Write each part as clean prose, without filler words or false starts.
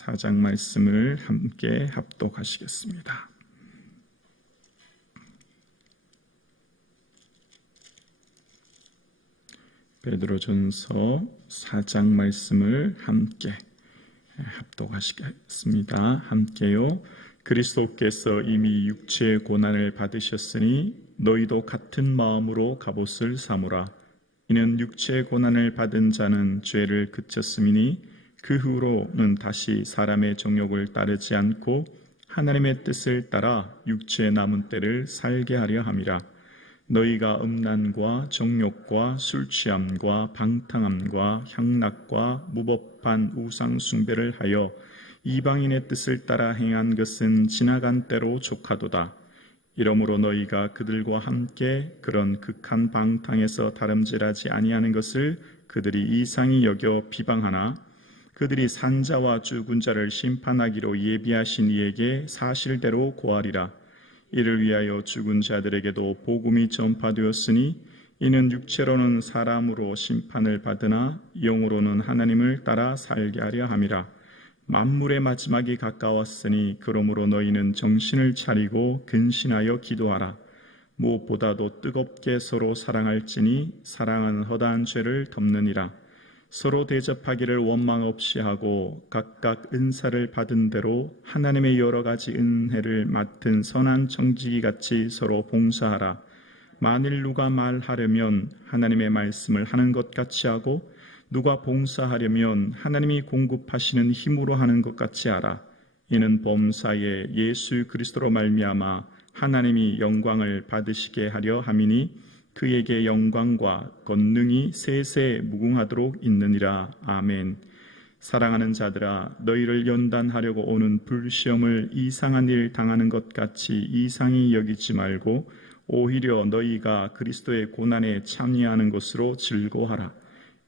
4장 말씀을 함께 합독하시겠습니다. 베드로전서 4장 말씀을 함께 합독하시겠습니다. 함께요. 그리스도께서 이미 육체의 고난을 받으셨으니 너희도 같은 마음으로 갑옷을 삼으라. 이는 육체의 고난을 받은 자는 죄를 그쳤음이니 그 후로는 다시 사람의 정욕을 따르지 않고 하나님의 뜻을 따라 육체의 남은 때를 살게 하려 함이라. 너희가 음란과 정욕과 술취함과 방탕함과 향락과 무법한 우상 숭배를 하여 이방인의 뜻을 따라 행한 것은 지나간 때로 족하도다. 이러므로 너희가 그들과 함께 그런 극한 방탕에서 다름질하지 아니하는 것을 그들이 이상히 여겨 비방하나 그들이 산자와 죽은 자를 심판하기로 예비하신 이에게 사실대로 고하리라. 이를 위하여 죽은 자들에게도 복음이 전파되었으니 이는 육체로는 사람으로 심판을 받으나 영으로는 하나님을 따라 살게 하려 함이라. 만물의 마지막이 가까웠으니 그러므로 너희는 정신을 차리고 근신하여 기도하라. 무엇보다도 뜨겁게 서로 사랑할지니 사랑은 허다한 죄를 덮느니라. 서로 대접하기를 원망 없이 하고 각각 은사를 받은 대로 하나님의 여러 가지 은혜를 맡은 선한 청지기 같이 서로 봉사하라. 만일 누가 말하려면 하나님의 말씀을 하는 것 같이 하고 누가 봉사하려면 하나님이 공급하시는 힘으로 하는 것 같이 하라. 이는 범사에 예수 그리스도로 말미암아 하나님이 영광을 받으시게 하려 함이니 그에게 영광과 권능이 세세 무궁하도록 있느니라. 아멘. 사랑하는 자들아, 너희를 연단하려고 오는 불시험을 이상한 일 당하는 것 같이 이상히 여기지 말고 오히려 너희가 그리스도의 고난에 참여하는 것으로 즐거워하라.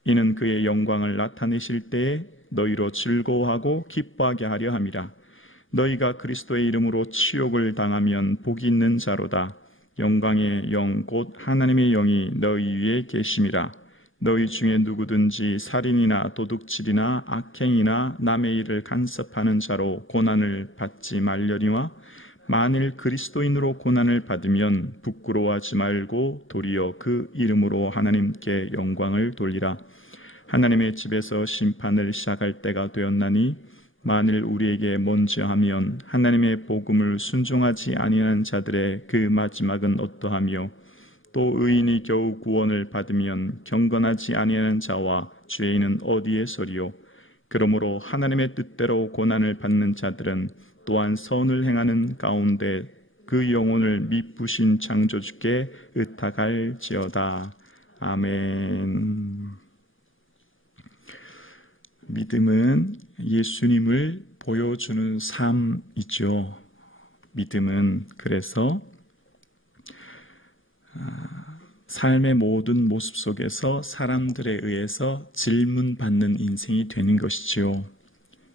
이는 그의 영광을 나타내실 때에 너희로 즐거워하고 기뻐하게 하려 함이라. 너희가 그리스도의 이름으로 치욕을 당하면 복이 있는 자로다. 영광의 영 곧 하나님의 영이 너희 위에 계심이라. 너희 중에 누구든지 살인이나 도둑질이나 악행이나 남의 일을 간섭하는 자로 고난을 받지 말려니와 만일 그리스도인으로 고난을 받으면 부끄러워하지 말고 도리어 그 이름으로 하나님께 영광을 돌리라. 하나님의 집에서 심판을 시작할 때가 되었나니 만일 우리에게 먼저 하면 하나님의 복음을 순종하지 아니하는 자들의 그 마지막은 어떠하며 또 의인이 겨우 구원을 받으면 경건하지 아니하는 자와 죄인은 어디에 서리요. 그러므로 하나님의 뜻대로 고난을 받는 자들은 또한 선을 행하는 가운데 그 영혼을 미쁘신 창조주께 의탁할지어다. 아멘. 믿음은 예수님을 보여주는 삶이죠. 믿음은 그래서 삶의 모든 모습 속에서 사람들에 의해서 질문받는 인생이 되는 것이지요.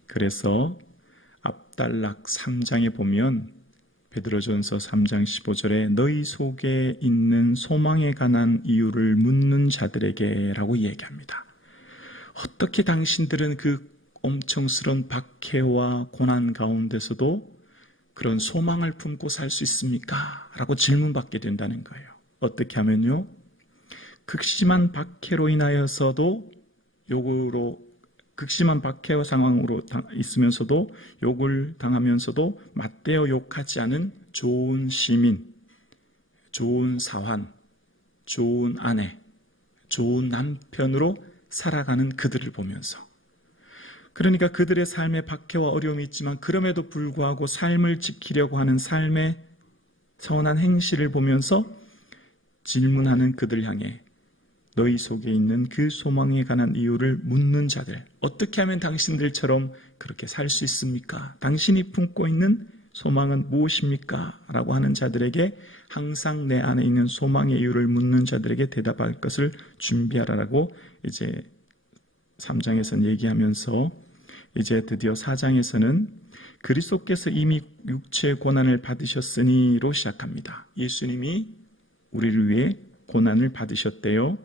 그래서 앞단락 3장에 보면 베드로전서 3장 15절에 너희 속에 있는 소망에 관한 이유를 묻는 자들에게 라고 얘기합니다. 어떻게 당신들은 그 엄청스러운 박해와 고난 가운데서도 그런 소망을 품고 살 수 있습니까? 라고 질문받게 된다는 거예요. 어떻게 하면요? 극심한 박해로 인하여서도 극심한 박해와 상황으로 있으면서도 욕을 당하면서도 맞대어 욕하지 않은 좋은 시민, 좋은 사환, 좋은 아내, 좋은 남편으로 살아가는 그들을 보면서, 그러니까 그들의 삶에 박해와 어려움이 있지만 그럼에도 불구하고 삶을 지키려고 하는 삶의 선한 행실을 보면서 질문하는 그들 향해 너희 속에 있는 그 소망에 관한 이유를 묻는 자들, 어떻게 하면 당신들처럼 그렇게 살 수 있습니까? 당신이 품고 있는 소망은 무엇입니까? 라고 하는 자들에게 항상 내 안에 있는 소망의 이유를 묻는 자들에게 대답할 것을 준비하라라고 이제 3장에서는 얘기하면서 이제 드디어 4장에서는 그리스도께서 이미 육체의 고난을 받으셨으니로 시작합니다. 예수님이 우리를 위해 고난을 받으셨대요.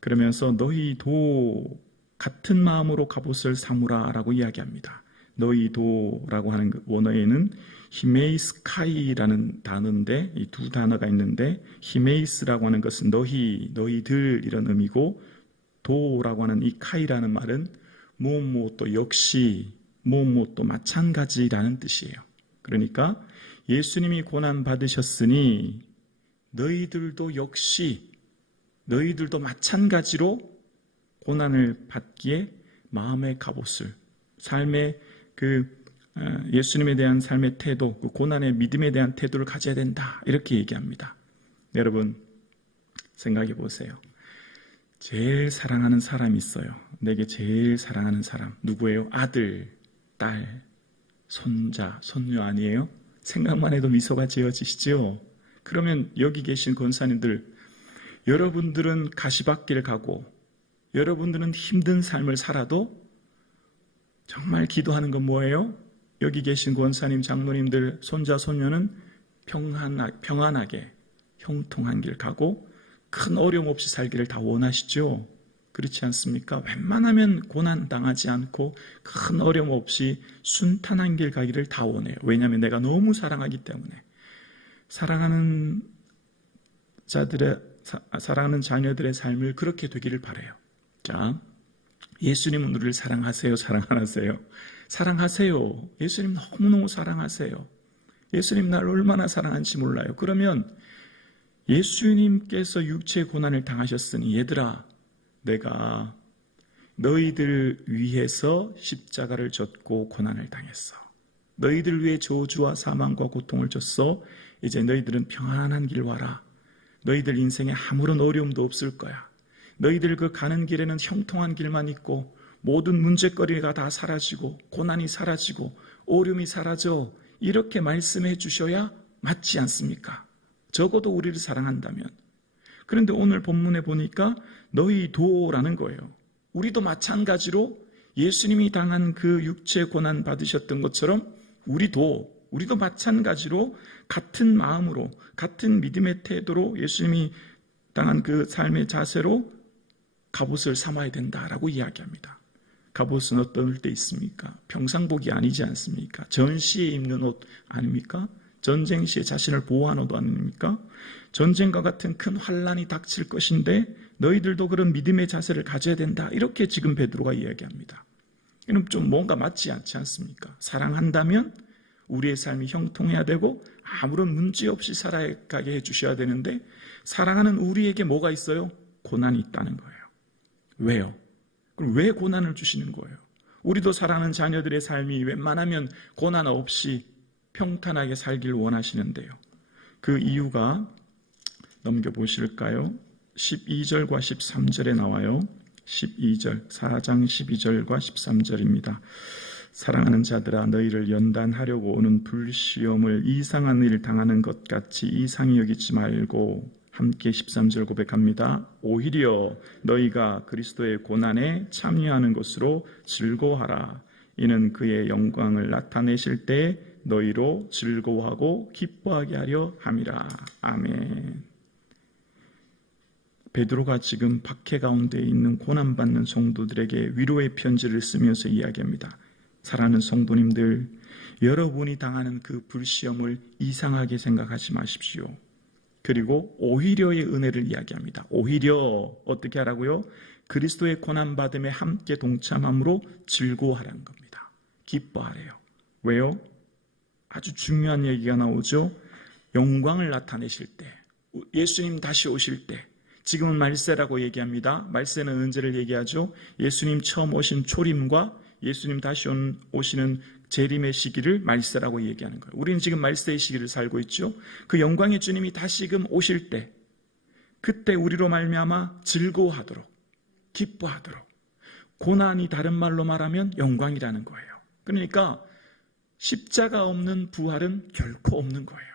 그러면서 너희도 같은 마음으로 갑옷을 삼으라 라고 이야기합니다. 너희도라고 하는 그 원어에는 히메이스카이라는 단어인데, 이 두 단어가 있는데, 히메이스라고 하는 것은 너희, 너희들 이런 의미고, 도라고 하는 이 카이라는 말은 무엇도 역시, 무엇도 마찬가지라는 뜻이에요. 그러니까 예수님이 고난 받으셨으니 너희들도 역시, 너희들도 마찬가지로 고난을 받기에 마음의 갑옷을, 삶의 예수님에 대한 삶의 태도, 그 고난의 믿음에 대한 태도를 가져야 된다, 이렇게 얘기합니다. 여러분 생각해 보세요. 제일 사랑하는 사람이 있어요. 내게 제일 사랑하는 사람 누구예요? 아들, 딸, 손자, 손녀 아니에요? 생각만 해도 미소가 지어지시죠? 그러면 여기 계신 권사님들, 여러분들은 가시밭길 가고 여러분들은 힘든 삶을 살아도 정말 기도하는 건 뭐예요? 여기 계신 권사님, 장로님들, 손자, 손녀는 평안하게 형통한 길 가고 큰 어려움 없이 살기를 다 원하시죠? 그렇지 않습니까? 웬만하면 고난 당하지 않고 큰 어려움 없이 순탄한 길 가기를 다 원해요. 왜냐하면 내가 너무 사랑하기 때문에. 사랑하는 자녀들의 삶을 그렇게 되기를 바라요. 자, 예수님은 우리를 사랑하세요? 사랑 안 하세요? 사랑하세요. 예수님 너무너무 사랑하세요. 예수님 나를 얼마나 사랑하는지 몰라요. 그러면 예수님께서 육체의 고난을 당하셨으니 얘들아, 내가 너희들 위해서 십자가를 졌고 고난을 당했어. 너희들 위해 저주와 사망과 고통을 줬어. 이제 너희들은 평안한 길 와라. 너희들 인생에 아무런 어려움도 없을 거야. 너희들 그 가는 길에는 형통한 길만 있고 모든 문제거리가 다 사라지고 고난이 사라지고 어려움이 사라져. 이렇게 말씀해 주셔야 맞지 않습니까? 적어도 우리를 사랑한다면. 그런데 오늘 본문에 보니까 너희도라는 거예요. 우리도 마찬가지로 예수님이 당한 그 육체 고난 받으셨던 것처럼 우리도 마찬가지로 같은 마음으로, 같은 믿음의 태도로 예수님이 당한 그 삶의 자세로 갑옷을 삼아야 된다라고 이야기합니다. 갑옷은 어떤 때 있습니까? 평상복이 아니지 않습니까? 전시에 입는 옷 아닙니까? 전쟁 시에 자신을 보호하는 옷 아닙니까? 전쟁과 같은 큰 환란이 닥칠 것인데 너희들도 그런 믿음의 자세를 가져야 된다. 이렇게 지금 베드로가 이야기합니다. 이는 좀 뭔가 맞지 않지 않습니까? 사랑한다면 우리의 삶이 형통해야 되고 아무런 문제 없이 살아가게 해주셔야 되는데 사랑하는 우리에게 뭐가 있어요? 고난이 있다는 거예요. 왜요? 그럼 왜 고난을 주시는 거예요? 우리도 사랑하는 자녀들의 삶이 웬만하면 고난 없이 평탄하게 살길 원하시는데요. 그 이유가 넘겨보실까요? 12절과 13절에 나와요. 12절, 4장 12절과 13절입니다. 사랑하는 자들아, 너희를 연단하려고 오는 불시험을 이상한 일을 당하는 것 같이 이상히 여기지 말고 함께 13절 고백합니다. 오히려 너희가 그리스도의 고난에 참여하는 것으로 즐거워하라. 이는 그의 영광을 나타내실 때 너희로 즐거워하고 기뻐하게 하려 함이라. 아멘. 베드로가 지금 박해 가운데 있는 고난받는 성도들에게 위로의 편지를 쓰면서 이야기합니다. 사랑하는 성도님들, 여러분이 당하는 그 불시험을 이상하게 생각하지 마십시오. 그리고 오히려의 은혜를 이야기합니다. 오히려 어떻게 하라고요? 그리스도의 고난받음에 함께 동참함으로 즐거워하라는 겁니다. 기뻐하래요. 왜요? 아주 중요한 얘기가 나오죠. 영광을 나타내실 때, 예수님 다시 오실 때, 지금은 말세라고 얘기합니다. 말세는 언제를 얘기하죠? 예수님 처음 오신 초림과 예수님 다시 오시는 재림의 시기를 말세라고 얘기하는 거예요. 우리는 지금 말세의 시기를 살고 있죠. 그 영광의 주님이 다시금 오실 때, 그때 우리로 말미암아 즐거워하도록, 기뻐하도록, 고난이 다른 말로 말하면 영광이라는 거예요. 그러니까 십자가 없는 부활은 결코 없는 거예요.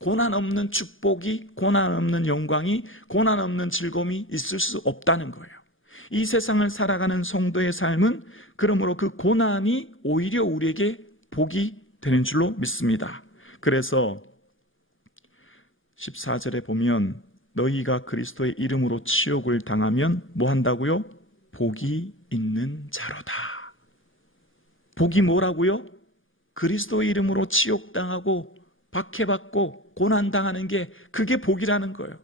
고난 없는 축복이, 고난 없는 영광이, 고난 없는 즐거움이 있을 수 없다는 거예요. 이 세상을 살아가는 성도의 삶은 그러므로 그 고난이 오히려 우리에게 복이 되는 줄로 믿습니다. 그래서 14절에 보면 너희가 그리스도의 이름으로 치욕을 당하면 뭐 한다고요? 복이 있는 자로다. 복이 뭐라고요? 그리스도의 이름으로 치욕당하고 박해받고 고난당하는 게 그게 복이라는 거예요.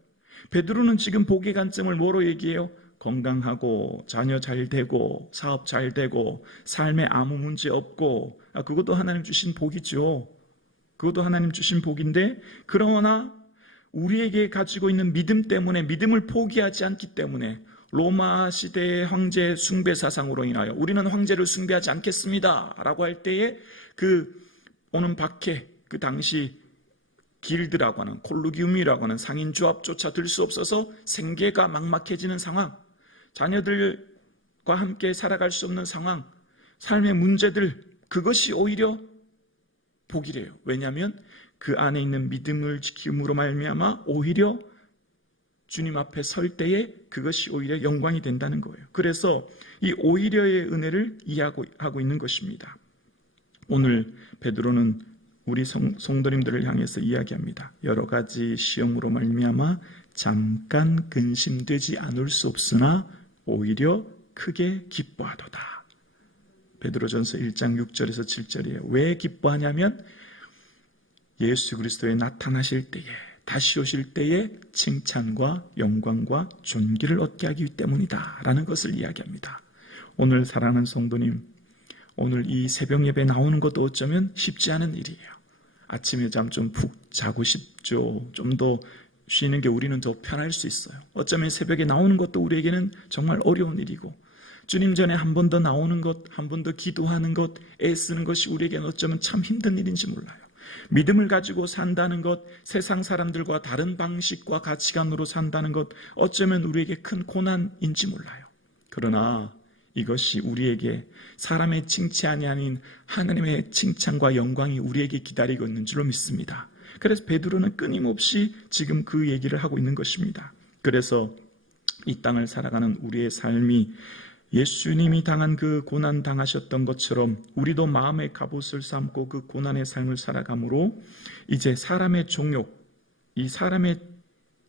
베드로는 지금 복의 관점을 뭐로 얘기해요? 건강하고 자녀 잘 되고 사업 잘 되고 삶에 아무 문제 없고, 그것도 하나님 주신 복이죠. 그것도 하나님 주신 복인데, 그러나 우리에게 가지고 있는 믿음 때문에, 믿음을 포기하지 않기 때문에 로마 시대의 황제 숭배 사상으로 인하여 우리는 황제를 숭배하지 않겠습니다 라고 할 때에 그 오는 박해, 그 당시 길드라고 하는, 콜루기움이라고 하는 상인조합조차 들 수 없어서 생계가 막막해지는 상황, 자녀들과 함께 살아갈 수 없는 상황, 삶의 문제들, 그것이 오히려 복이래요. 왜냐하면 그 안에 있는 믿음을 지킴으로 말미암아 오히려 주님 앞에 설 때에 그것이 오히려 영광이 된다는 거예요. 그래서 이 오히려의 은혜를 이해하고 있는 것입니다. 오늘 베드로는 우리 성도님들을 향해서 이야기합니다. 여러 가지 시험으로 말미암아 잠깐 근심되지 않을 수 없으나 오히려 크게 기뻐하도다. 베드로전서 1장 6절에서 7절이에요. 왜 기뻐하냐면 예수 그리스도에 나타나실 때에, 다시 오실 때에 칭찬과 영광과 존귀를 얻게 하기 때문이다 라는 것을 이야기합니다. 오늘 사랑하는 성도님, 오늘 이 새벽 예배 나오는 것도 어쩌면 쉽지 않은 일이에요. 아침에 잠 좀 푹 자고 싶죠. 좀 더 쉬는 게 우리는 더 편할 수 있어요. 어쩌면 새벽에 나오는 것도 우리에게는 정말 어려운 일이고, 주님 전에 한 번 더 나오는 것, 한 번 더 기도하는 것, 애쓰는 것이 우리에게는 어쩌면 참 힘든 일인지 몰라요. 믿음을 가지고 산다는 것, 세상 사람들과 다른 방식과 가치관으로 산다는 것, 어쩌면 우리에게 큰 고난인지 몰라요. 그러나 이것이 우리에게 사람의 칭찬이 아닌 하나님의 칭찬과 영광이 우리에게 기다리고 있는 줄로 믿습니다. 그래서 베드로는 끊임없이 지금 그 얘기를 하고 있는 것입니다. 그래서 이 땅을 살아가는 우리의 삶이 예수님이 당한 그 고난 당하셨던 것처럼 우리도 마음의 갑옷을 삼고 그 고난의 삶을 살아가므로 이제 사람의 정욕, 이 사람의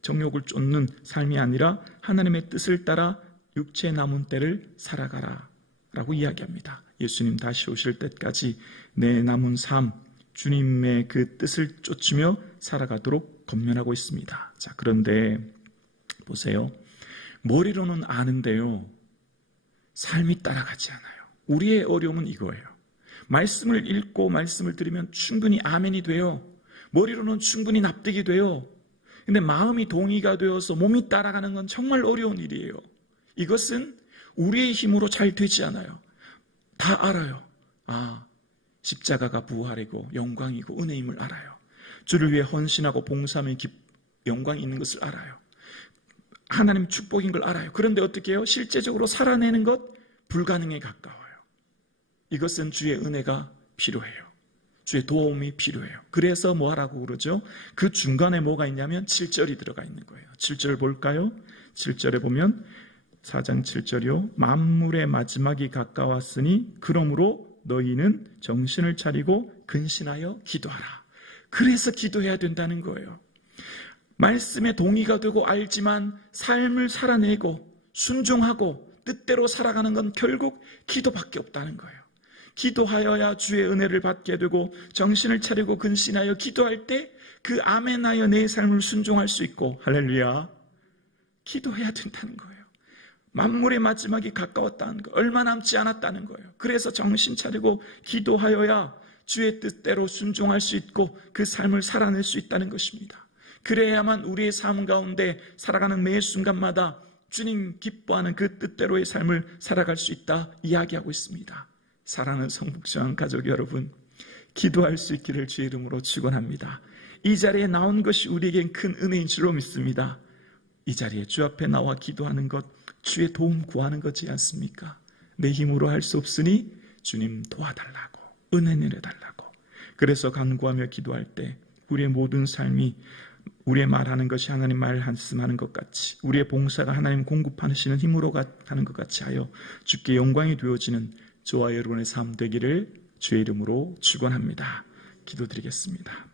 정욕을 쫓는 삶이 아니라 하나님의 뜻을 따라 육체의 남은 때를 살아가라 라고 이야기합니다. 예수님 다시 오실 때까지 내 남은 삶, 주님의 그 뜻을 쫓으며 살아가도록 권면하고 있습니다. 자, 그런데 보세요. 머리로는 아는데요, 삶이 따라가지 않아요. 우리의 어려움은 이거예요. 말씀을 읽고 말씀을 들으면 충분히 아멘이 돼요. 머리로는 충분히 납득이 돼요. 근데 마음이 동의가 되어서 몸이 따라가는 건 정말 어려운 일이에요. 이것은 우리의 힘으로 잘 되지 않아요. 다 알아요. 십자가가 부활이고 영광이고 은혜임을 알아요. 주를 위해 헌신하고 봉사하면 영광이 있는 것을 알아요. 하나님 축복인 걸 알아요. 그런데 어떻게 해요? 실제적으로 살아내는 것 불가능에 가까워요. 이것은 주의 은혜가 필요해요. 주의 도움이 필요해요. 그래서 뭐 하라고 그러죠? 그 중간에 뭐가 있냐면 7절이 들어가 있는 거예요. 7절 볼까요? 7절에 보면 4장 7절이요. 만물의 마지막이 가까웠으니 그러므로 너희는 정신을 차리고 근신하여 기도하라. 그래서 기도해야 된다는 거예요. 말씀에 동의가 되고 알지만 삶을 살아내고 순종하고 뜻대로 살아가는 건 결국 기도밖에 없다는 거예요. 기도하여야 주의 은혜를 받게 되고 정신을 차리고 근신하여 기도할 때 그 아멘하여 내 삶을 순종할 수 있고, 할렐루야, 기도해야 된다는 거예요. 만물의 마지막이 가까웠다는 거, 얼마 남지 않았다는 거예요. 그래서 정신 차리고 기도하여야 주의 뜻대로 순종할 수 있고 그 삶을 살아낼 수 있다는 것입니다. 그래야만 우리의 삶 가운데 살아가는 매 순간마다 주님 기뻐하는 그 뜻대로의 삶을 살아갈 수 있다 이야기하고 있습니다. 사랑하는 성북전 가족 여러분, 기도할 수 있기를 주의 이름으로 축원합니다. 이 자리에 나온 것이 우리에겐 큰 은혜인 줄로 믿습니다. 이 자리에 주 앞에 나와 기도하는 것, 주의 도움 구하는 거지 않습니까? 내 힘으로 할 수 없으니 주님 도와달라고, 은혜 내려달라고. 그래서 간구하며 기도할 때 우리의 모든 삶이 우리의 말하는 것이 하나님 말씀하는 것 같이, 우리의 봉사가 하나님 공급하시는 힘으로 가는 것 같이 하여 주께 영광이 되어지는 저와 여러분의 삶 되기를 주의 이름으로 축원합니다. 기도드리겠습니다.